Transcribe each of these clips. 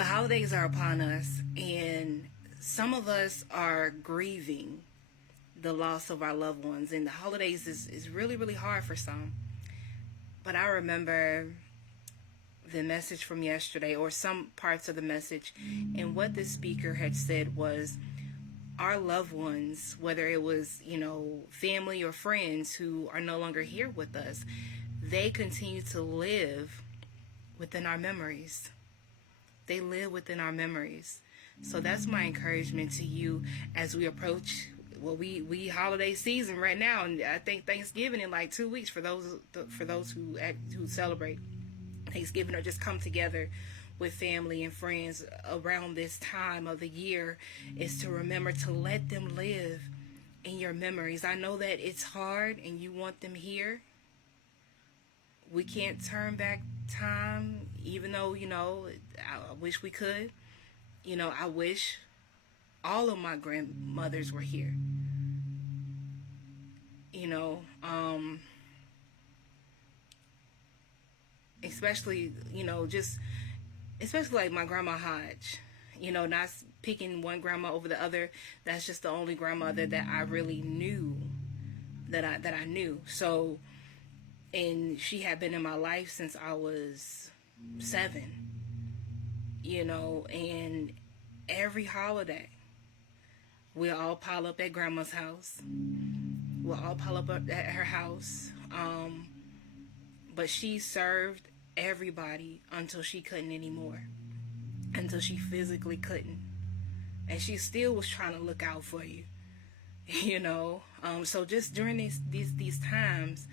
The holidays are upon us, and some of us are grieving the loss of our loved ones, and the holidays is really, really hard for some. But I remember the message from yesterday, or some parts of the message, and what the speaker had said was our loved ones, whether it was, family or friends who are no longer here with us, they continue to live within our memories. They live within our memories. So that's my encouragement to you as we approach, we holiday season right now, and I think Thanksgiving in like 2 weeks for those who celebrate Thanksgiving or just come together with family and friends around this time of the year, is to remember to let them live in your memories. I know that it's hard and you want them here. We can't turn back time, even though, I wish we could. I wish all of my grandmothers were here. Especially, especially like my grandma Hodge. Not picking one grandma over the other. That's just the only grandmother that I really knew, that I knew. So, and she had been in my life since I was 7. And every holiday we'll all pile up at grandma's house. We'll all pile up at her house. But she served everybody until she couldn't anymore. Until she physically couldn't. And she still was trying to look out for you. So just during these times,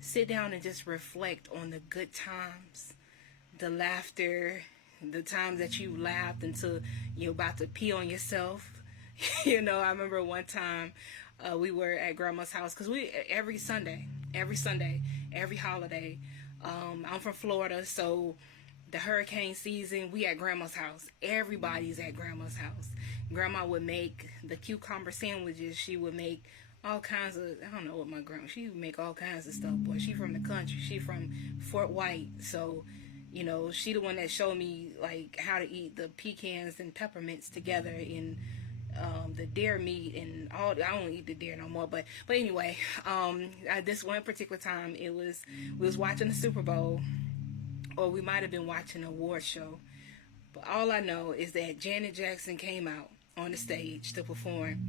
sit down and just reflect on the good times, the laughter, the times that you laughed until you're about to pee on yourself. I remember one time we were at grandma's house, because every Sunday, every holiday, I'm from Florida, so the hurricane season, we at grandma's house. Everybody's at grandma's house. Grandma would make the cucumber sandwiches. She would make all kinds of, I don't know what my grandma, she would make all kinds of stuff, boy. She from the country. She from Fort White. So, she the one that showed me like how to eat the pecans and peppermints together in the deer meat and all. I don't eat the deer no more, but anyway, this one particular time, we was watching the Super Bowl, or we might have been watching an award show. But all I know is that Janet Jackson came out on the stage to perform,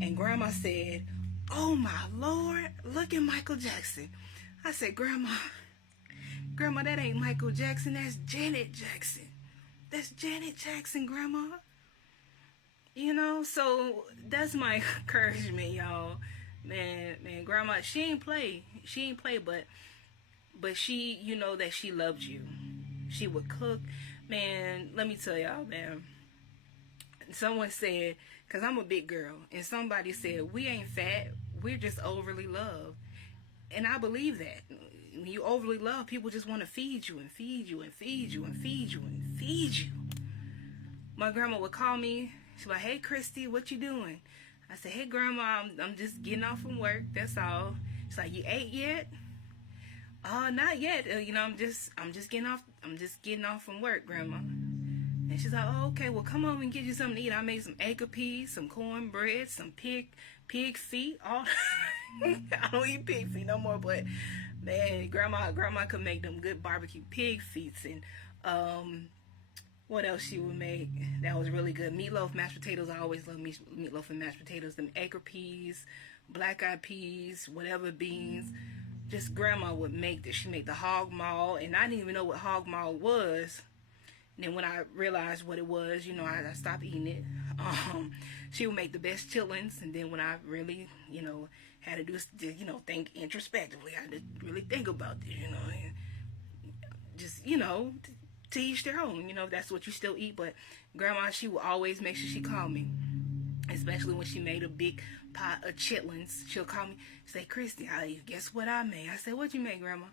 and Grandma said, "Oh my Lord, look at Michael Jackson." I said, Grandma, that ain't Michael Jackson, that's Janet Jackson. That's Janet Jackson, Grandma. So that's my encouragement, y'all. Man, Grandma, she ain't play, but she, that she loved you. She would cook. Man, let me tell y'all, man. Someone said, because I'm a big girl, and somebody said, we ain't fat, we're just overly loved. And I believe that. When you overly love, people just want to feed you and feed you and feed you and feed you and feed you. My grandma would call me. She's like, "Hey, Christy, what you doing?" I said, "Hey, Grandma, I'm just getting off from work. That's all." She's like, "You ate yet?" Not yet. I'm just getting off. I'm just getting off from work, Grandma. And she's like, "Oh, okay. Well, come on and get you something to eat. I made some acre peas, some cornbread, some pig feet. All I don't eat pig feet no more, but man, Grandma could make them good barbecue pig feet. And what else she would make that was really good? Meatloaf, mashed potatoes. I always love meatloaf and mashed potatoes. Them acre peas, black-eyed peas, whatever beans. Just Grandma would make this. She made the hog maw, and I didn't even know what hog maw was. And then when I realized what it was, I stopped eating it. She would make the best chillins, and then when I really, had to do, think introspectively, I had to really think about this, and just, to each their own, that's what you still eat. But Grandma, she would always make sure she called me, especially when she made a big pot of chitlins. She'll call me, say, "Christy, guess what I made?" I said, "What you made, Grandma?"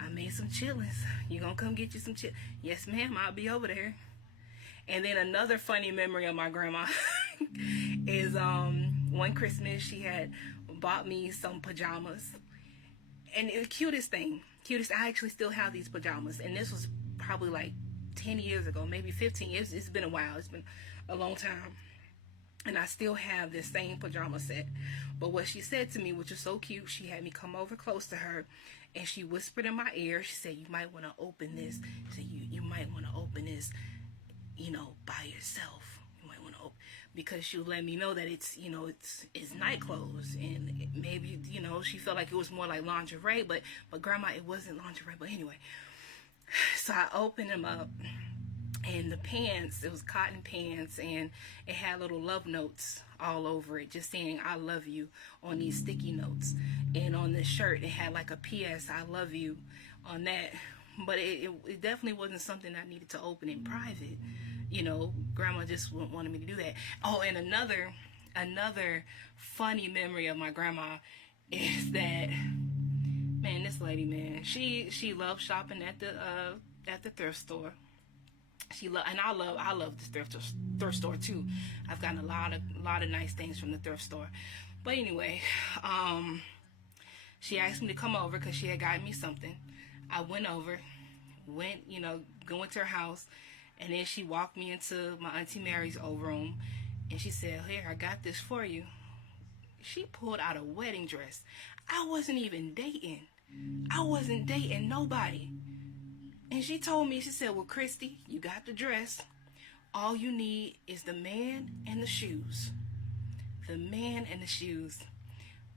"I made some chitlins. You gonna come get you some chitlins?" "Yes, ma'am, I'll be over there." And then another funny memory of my grandma is one Christmas she had bought me some pajamas, and it was the cutest thing. I actually still have these pajamas, and this was probably like 10 years ago, maybe 15 years. It's been a while. It's been a long time. And I still have this same pajama set. But what she said to me, which was so cute, she had me come over close to her, and she whispered in my ear. She said, you might want to open this. She said, you might want to open this, by yourself. You might want to open, because she would let me know that it's night clothes. And maybe, she felt like it was more like lingerie. But Grandma, it wasn't lingerie. But anyway, so I opened them up. And the pants, it was cotton pants, and it had little love notes all over it, just saying I love you on these sticky notes. And on the shirt, it had like a PS, I love you on that. But it definitely wasn't something I needed to open in private. Grandma just wanted me to do that. Oh, and another funny memory of my grandma is that, man, this lady, man, she loved shopping at the thrift store. I love the thrift store too. I've gotten a lot of nice things from the thrift store. But anyway, she asked me to come over because she had gotten me something. I went over, going to her house, and then she walked me into my Auntie Mary's old room, and she said, "Here, I got this for you." She pulled out a wedding dress. I wasn't even dating. I wasn't dating nobody. And she told me, she said, "Well, Christy, you got the dress. All you need is the man and the shoes." The man and the shoes.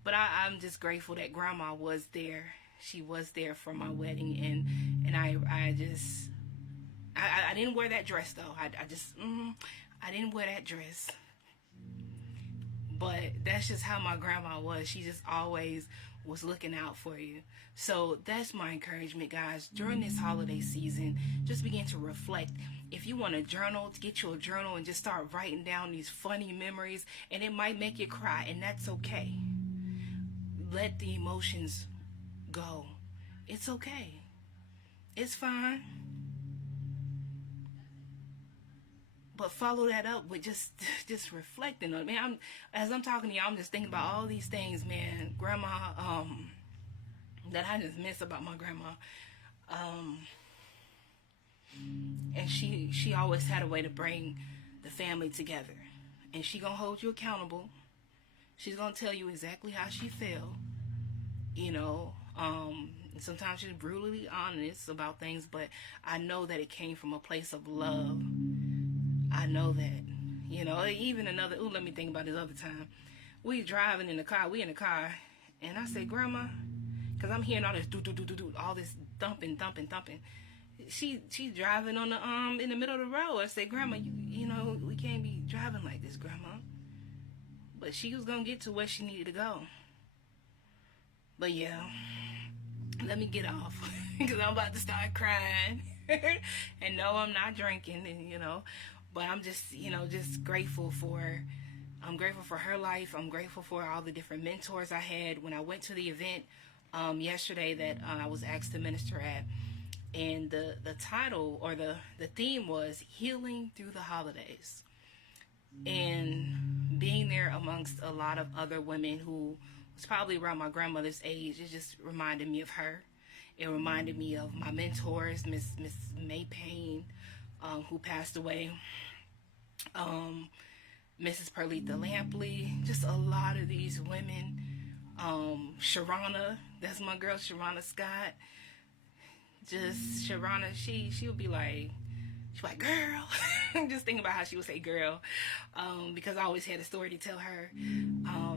But I'm just grateful that Grandma was there. She was there for my wedding. And I didn't wear that dress, though. I didn't wear that dress. But that's just how my grandma was. She just always was looking out for you. So that's my encouragement, guys. During this holiday season, just begin to reflect. If you want a journal, to get you a journal and just start writing down these funny memories, and it might make you cry, and that's okay. Let the emotions go. It's okay. It's fine. But follow that up with just reflecting on it. Man, as I'm talking to you, I'm just thinking about all these things, man. Grandma, that I just miss about my grandma. And she always had a way to bring the family together. And she gonna hold you accountable. She's gonna tell you exactly how she felt. Sometimes she's brutally honest about things, but I know that it came from a place of love. I know that, even let me think about this other time. We driving in the car, and I said, "Grandma," because I'm hearing all this do, all this thumping. She's driving on the in the middle of the road. I said, "Grandma, we can't be driving like this, Grandma." But she was gonna get to where she needed to go. But yeah, let me get off because I'm about to start crying. And no, I'm not drinking, but I'm just, just grateful for her life. I'm grateful for all the different mentors I had when I went to the event yesterday that I was asked to minister at. And the title or the theme was Healing Through the Holidays. And being there amongst a lot of other women who was probably around my grandmother's age, it just reminded me of her. It reminded me of my mentors, Miss May Payne, who passed away, Mrs. Perlita Lampley, just a lot of these women. Sharana, that's my girl, Sharana Scott. Just Sharana, she would be like, "Girl." Just thinking about how she would say "girl," because I always had a story to tell her.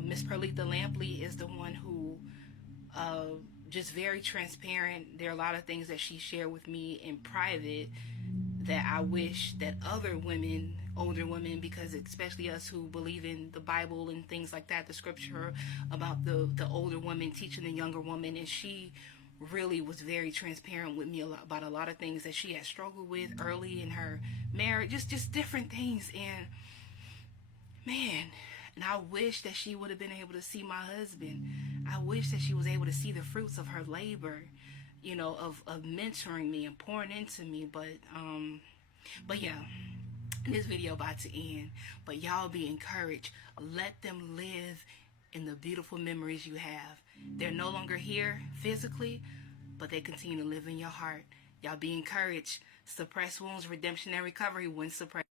Miss Perlita Lampley is the one who just very transparent. There are a lot of things that she shared with me in private that I wish that other women, older women, because especially us who believe in the Bible and things like that, the scripture about the older woman teaching the younger woman, and she really was very transparent with me about a lot of things that she had struggled with early in her marriage, just different things. And man, and I wish that she would have been able to see my husband. I wish that she was able to see the fruits of her labor, of mentoring me and pouring into me. But yeah, this video about to end. But y'all be encouraged. Let them live in the beautiful memories you have. They're no longer here physically, but they continue to live in your heart. Y'all be encouraged. Suppress wounds, redemption, and recovery. When suppressed.